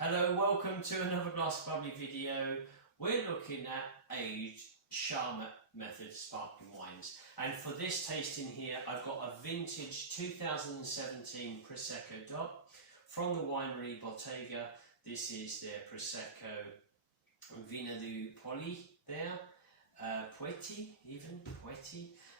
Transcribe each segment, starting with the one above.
Hello, welcome to another Glass Bubbly video. We're looking at aged Charmat Method sparkling wines, and for this tasting here I've got a vintage 2017 Prosecco DOC from the winery Bottega. This is their Prosecco Vintage there, Poeti,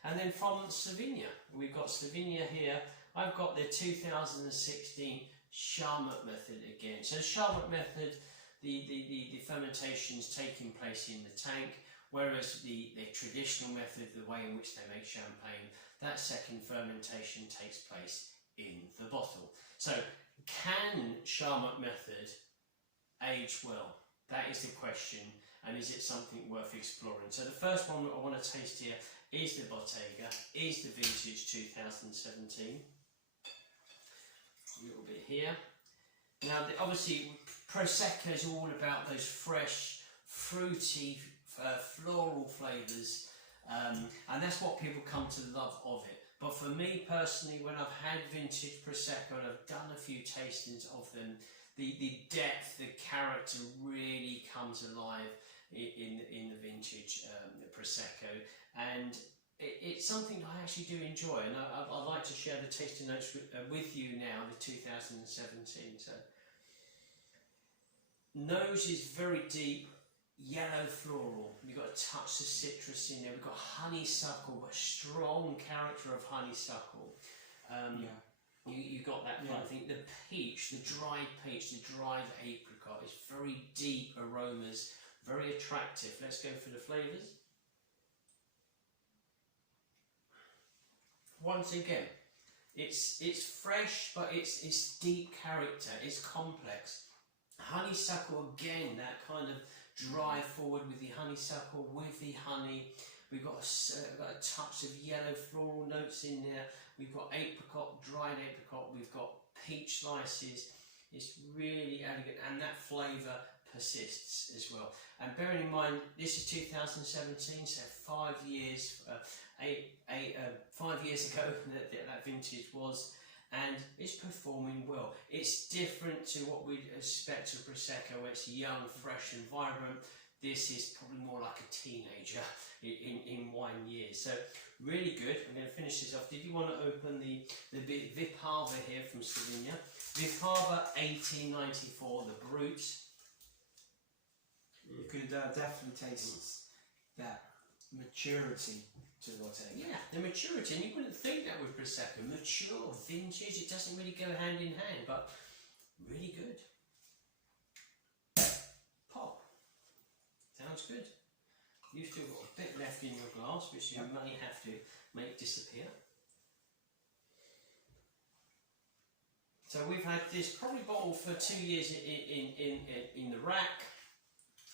and then from Slovenia we've got Slovenia here. I've got their 2016 Charmat Method again. So Charmat Method, the fermentation's taking place in the tank, whereas the traditional method, the way in which they make champagne, that second fermentation takes place in the bottle. So can Charmat Method age well? That is the question, and is it something worth exploring? So the first one that I want to taste here is the Bottega, is the vintage 2017. A little bit here. Now obviously Prosecco is all about those fresh, fruity, floral flavours, and that's what people come to love of it. But for me personally, when I've had vintage Prosecco and I've done a few tastings of them, the depth, the character really comes alive in the vintage Prosecco, and it's something I actually do enjoy, and I'd like to share the tasting notes with you now, the 2017. So, nose is very deep, yellow floral. You've got a touch of citrus in there. We've got honeysuckle, a strong character of honeysuckle. You got that kind of thing. The peach, the dried peach, the dried apricot is very deep aromas, very attractive. Let's go for the flavours. Once again, it's fresh, but it's deep character, it's complex. Honeysuckle again, that kind of drive forward with the honeysuckle, with the honey. We've got a touch of yellow floral notes in there. We've got apricot, dried apricot. We've got peach slices. It's really elegant, and that flavour persists as well. And bearing in mind, this is 2017, so 5 years, 5 years ago that vintage was, and it's performing well. It's different to what we'd expect of Prosecco, where it's young, fresh and vibrant. This is probably more like a teenager in wine years. So really good. I'm going to finish this off. Did you want to open the Vipava here from Slovenia? Vipava 1894, the Brut. You could definitely taste that maturity to the Bottega. Yeah, the maturity, and you wouldn't think that with Prosecco. Mature, vintage, it doesn't really go hand in hand, but really good. Pop. Sounds good. You've still got a bit left in your glass, which you may have to make disappear. So we've had this probably bottled for 2 years in the rack.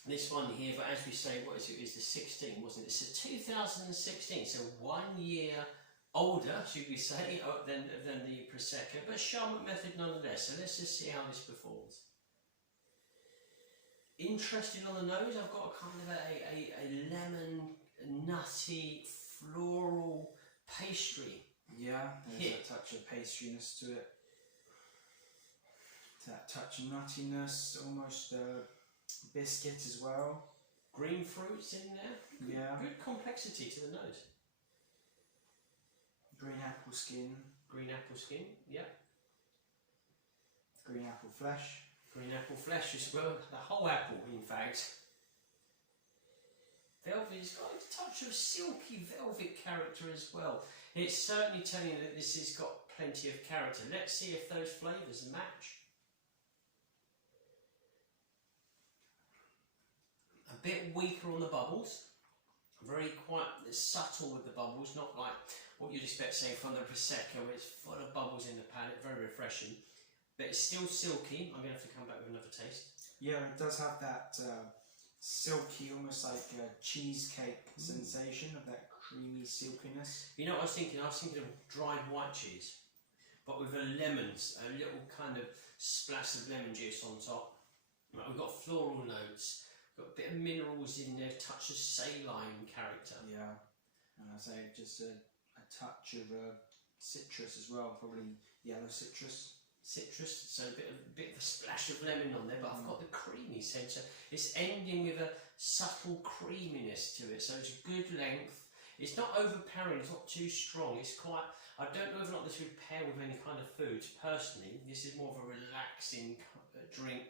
This one here, but as we say, what is it? It's the 16, wasn't it? It's a 2016, so 1 year older, should we say, than the Prosecco, but Charmat Method nonetheless. So let's just see how this performs. Interesting on the nose. I've got a kind of a lemon, nutty, floral pastry. Yeah, there's a touch of pastriness to it. That touch of nuttiness, almost biscuit as well. Green fruits in there. Yeah. Good complexity to the nose. Green apple skin. Green apple skin, yeah. Green apple flesh. Green apple flesh as well. The whole apple, in fact. Velvet, it's got a touch of silky velvet character as well. It's certainly telling you that this has got plenty of character. Let's see if those flavours match. A bit weaker on the bubbles, very quite subtle with the bubbles, not like what you'd expect, say, from the Prosecco, where it's full of bubbles in the palate, very refreshing. But it's still silky. I'm going to have to come back with another taste. Yeah, it does have that silky, almost like a cheesecake sensation of that creamy silkiness. You know what I was thinking? I was thinking of dried white cheese, but with a little kind of splash of lemon juice on top. Right, we've got floral notes. Got a bit of minerals in there, touch of saline character. Yeah, and I say just a touch of citrus as well, probably yellow citrus. citrus, so a bit of a splash of lemon on there, but I've got the creamy centre. It's ending with a subtle creaminess to it, so it's a good length. It's not overpowering, it's not too strong. It's quite, I don't know whether or not this would pair with any kind of food. Personally, this is more of a relaxing drink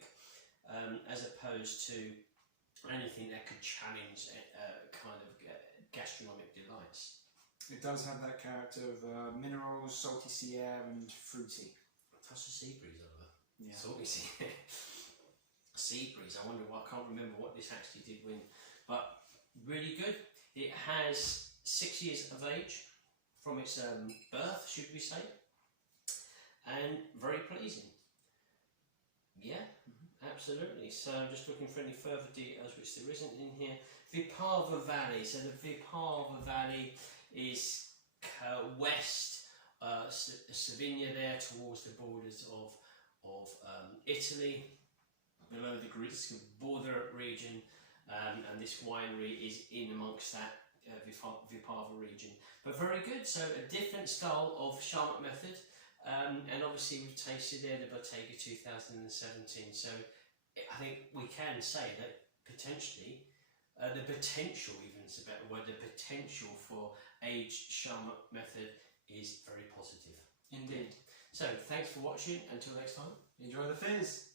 as opposed to anything that could challenge kind of gastronomic delights. It does have that character of minerals, salty sea air, and fruity. Touch of sea breeze over. Yeah. Salty sea air. Sea breeze. I wonder what. I can't remember what this actually did win, but really good. It has 6 years of age from its birth, should we say, and very pleasing. Yeah. Absolutely. So I'm just looking for any further details, which there isn't in here. Vipava Valley. So the Vipava Valley is west Slovenia, there towards the borders of Italy, below the Greek border region, and this winery is in amongst that Vipava region. But very good. So a different style of Charmat Method. And obviously we've tasted there the Bottega 2017, so I think we can say that potentially, the potential even is a better word, the potential for aged Charmat Method is very positive. Indeed. So thanks for watching, until next time. Enjoy the fizz!